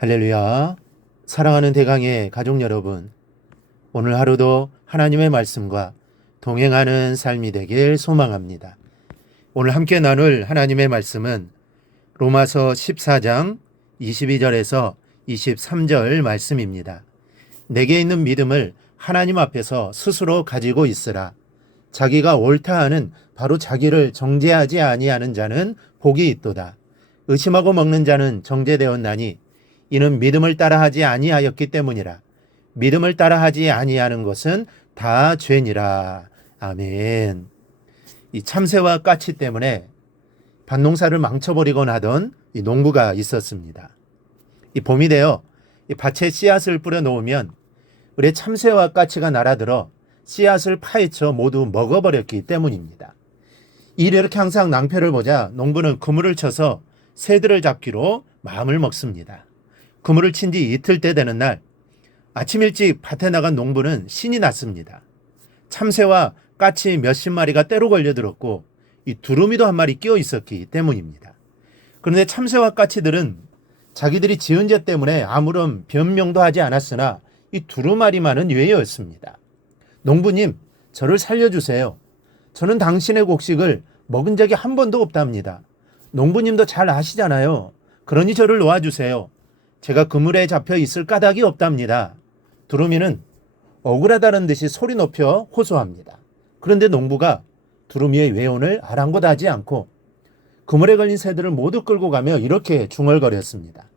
할렐루야. 사랑하는 대강의 가족 여러분, 오늘 하루도 하나님의 말씀과 동행하는 삶이 되길 소망합니다. 오늘 함께 나눌 하나님의 말씀은 로마서 14장 22절에서 23절 말씀입니다. 내게 있는 믿음을 하나님 앞에서 스스로 가지고 있으라. 자기가 옳다 하는 바로 자기를 정죄하지 아니하는 자는 복이 있도다. 의심하고 먹는 자는 정죄되었나니 이는 믿음을 따라하지 아니하였기 때문이라. 믿음을 따라하지 아니하는 것은 다 죄니라. 아멘. 이 참새와 까치 때문에 밭농사를 망쳐버리곤 하던 이 농부가 있었습니다. 이 봄이 되어 이 밭에 씨앗을 뿌려 놓으면 우리 참새와 까치가 날아들어 씨앗을 파헤쳐 모두 먹어버렸기 때문입니다. 이렇게 항상 낭패를 보자 농부는 그물을 쳐서 새들을 잡기로 마음을 먹습니다. 그물을 친 지 이틀 때 되는 날 아침 일찍 밭에 나간 농부는 신이 났습니다. 참새와 까치 몇십 마리가 때로 걸려들었고 이 두루미도 한 마리 끼어 있었기 때문입니다. 그런데 참새와 까치들은 자기들이 지은 죄 때문에 아무런 변명도 하지 않았으나 이 두루마리만은 유해였습니다. 농부님, 저를 살려주세요. 저는 당신의 곡식을 먹은 적이 한 번도 없답니다. 농부님도 잘 아시잖아요. 그러니 저를 놓아주세요. 제가 그물에 잡혀 있을 까닭이 없답니다. 두루미는 억울하다는 듯이 소리 높여 호소합니다. 그런데 농부가 두루미의 외온을 아랑곳하지 않고 그물에 걸린 새들을 모두 끌고 가며 이렇게 중얼거렸습니다.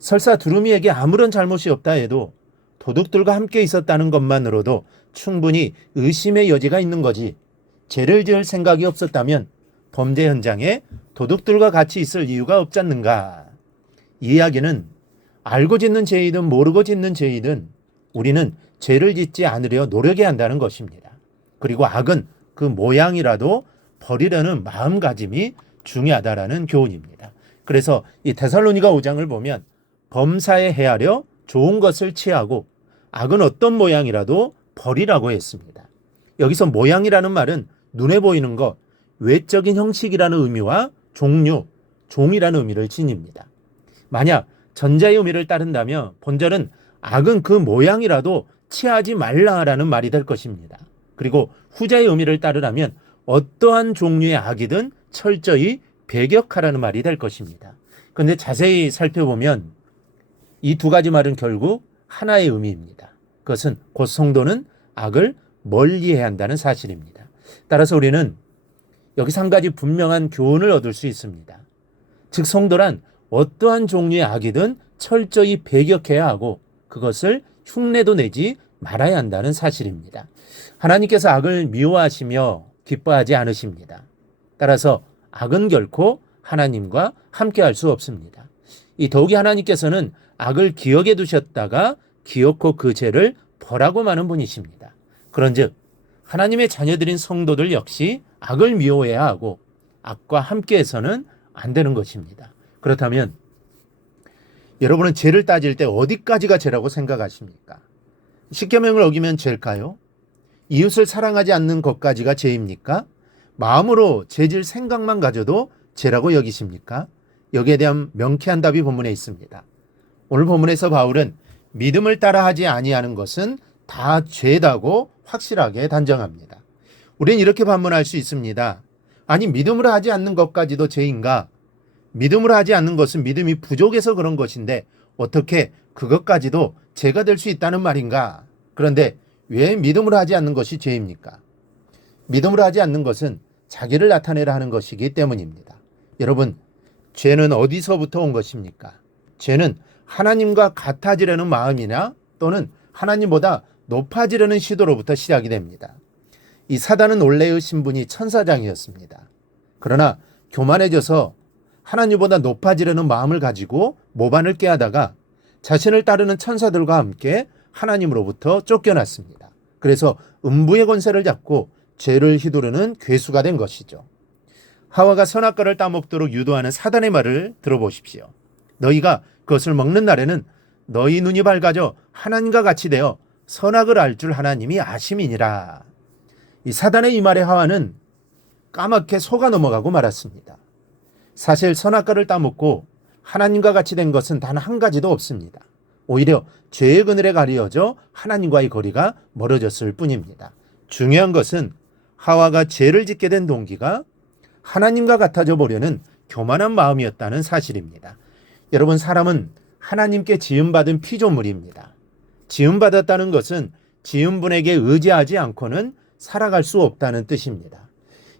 설사 두루미에게 아무런 잘못이 없다 해도 도둑들과 함께 있었다는 것만으로도 충분히 의심의 여지가 있는 거지. 죄를 지을 생각이 없었다면 범죄 현장에 도둑들과 같이 있을 이유가 없지 않는가. 이 이야기는 알고 짓는 죄이든 모르고 짓는 죄이든 우리는 죄를 짓지 않으려 노력해야 한다는 것입니다. 그리고 악은 그 모양이라도 버리려는 마음가짐이 중요하다라는 교훈입니다. 그래서 이 데살로니가 5장을 보면 범사에 헤아려 좋은 것을 취하고 악은 어떤 모양이라도 버리라고 했습니다. 여기서 모양이라는 말은 눈에 보이는 것, 외적인 형식이라는 의미와 종류, 종이라는 의미를 지닙니다. 만약 전자의 의미를 따른다면 본절은 악은 그 모양이라도 취하지 말라라는 말이 될 것입니다. 그리고 후자의 의미를 따르라면 어떠한 종류의 악이든 철저히 배격하라는 말이 될 것입니다. 그런데 자세히 살펴보면 이 두 가지 말은 결국 하나의 의미입니다. 그것은 곧 성도는 악을 멀리해야 한다는 사실입니다. 따라서 우리는 여기서 한 가지 분명한 교훈을 얻을 수 있습니다. 즉 성도란 어떠한 종류의 악이든 철저히 배격해야 하고 그것을 흉내도 내지 말아야 한다는 사실입니다. 하나님께서 악을 미워하시며 기뻐하지 않으십니다. 따라서 악은 결코 하나님과 함께할 수 없습니다. 이 더욱이 하나님께서는 악을 기억해 두셨다가 기어코 그 죄를 벌하고 마는 분이십니다. 그런즉 하나님의 자녀들인 성도들 역시 악을 미워해야 하고 악과 함께해서는 안 되는 것입니다. 그렇다면 여러분은 죄를 따질 때 어디까지가 죄라고 생각하십니까? 십계명을 어기면 죄일까요? 이웃을 사랑하지 않는 것까지가 죄입니까? 마음으로 죄질 생각만 가져도 죄라고 여기십니까? 여기에 대한 명쾌한 답이 본문에 있습니다. 오늘 본문에서 바울은 믿음을 따라하지 아니하는 것은 다 죄다고 확실하게 단정합니다. 우리는 이렇게 반문할 수 있습니다. 아니 믿음으로 하지 않는 것까지도 죄인가? 믿음으로 하지 않는 것은 믿음이 부족해서 그런 것인데 어떻게 그것까지도 죄가 될 수 있다는 말인가? 그런데 왜 믿음으로 하지 않는 것이 죄입니까? 믿음으로 하지 않는 것은 자기를 나타내려 하는 것이기 때문입니다. 여러분, 죄는 어디서부터 온 것입니까? 죄는 하나님과 같아지려는 마음이나 또는 하나님보다 높아지려는 시도로부터 시작이 됩니다. 이 사단은 원래의 신분이 천사장이었습니다. 그러나 교만해져서 하나님보다 높아지려는 마음을 가지고 모반을 꾀하다가 자신을 따르는 천사들과 함께 하나님으로부터 쫓겨났습니다. 그래서 음부의 권세를 잡고 죄를 휘두르는 괴수가 된 것이죠. 하와가 선악과를 따먹도록 유도하는 사단의 말을 들어보십시오. 너희가 그것을 먹는 날에는 너희 눈이 밝아져 하나님과 같이 되어 선악을 알 줄 하나님이 아심이니라. 이 사단의 이 말에 하와는 까맣게 속아 넘어가고 말았습니다. 사실 선악과를 따먹고 하나님과 같이 된 것은 단 한 가지도 없습니다. 오히려 죄의 그늘에 가려져 하나님과의 거리가 멀어졌을 뿐입니다. 중요한 것은 하와가 죄를 짓게 된 동기가 하나님과 같아져 보려는 교만한 마음이었다는 사실입니다. 여러분, 사람은 하나님께 지음받은 피조물입니다. 지음받았다는 것은 지음분에게 의지하지 않고는 살아갈 수 없다는 뜻입니다.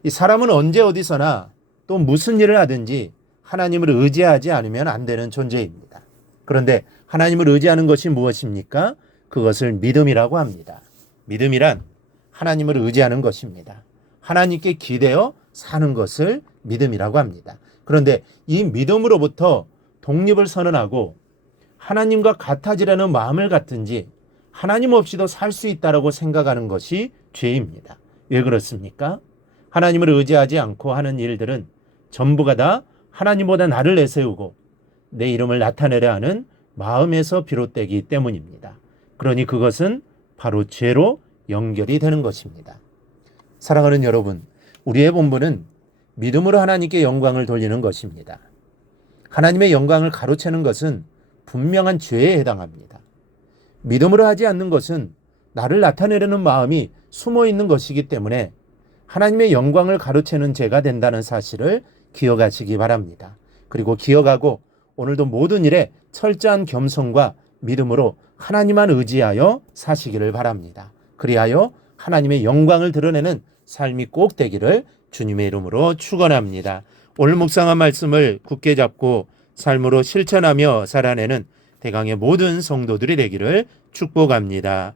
이 사람은 언제 어디서나 또 무슨 일을 하든지 하나님을 의지하지 않으면 안 되는 존재입니다. 그런데 하나님을 의지하는 것이 무엇입니까? 그것을 믿음이라고 합니다. 믿음이란 하나님을 의지하는 것입니다. 하나님께 기대어 사는 것을 믿음이라고 합니다. 그런데 이 믿음으로부터 독립을 선언하고 하나님과 같아지려는 마음을 갖든지 하나님 없이도 살 수 있다라고 생각하는 것이 죄입니다. 왜 그렇습니까? 하나님을 의지하지 않고 하는 일들은 전부가 다 하나님보다 나를 내세우고 내 이름을 나타내려 하는 마음에서 비롯되기 때문입니다. 그러니 그것은 바로 죄로 연결이 되는 것입니다. 사랑하는 여러분, 우리의 본분은 믿음으로 하나님께 영광을 돌리는 것입니다. 하나님의 영광을 가로채는 것은 분명한 죄에 해당합니다. 믿음으로 하지 않는 것은 나를 나타내려는 마음이 숨어 있는 것이기 때문에 하나님의 영광을 가로채는 죄가 된다는 사실을 기억하시기 바랍니다. 그리고 기억하고 오늘도 모든 일에 철저한 겸손과 믿음으로 하나님만 의지하여 사시기를 바랍니다. 그리하여 하나님의 영광을 드러내는 삶이 꼭 되기를 주님의 이름으로 축원합니다. 오늘 묵상한 말씀을 굳게 잡고 삶으로 실천하며 살아내는 대강의 모든 성도들이 되기를 축복합니다.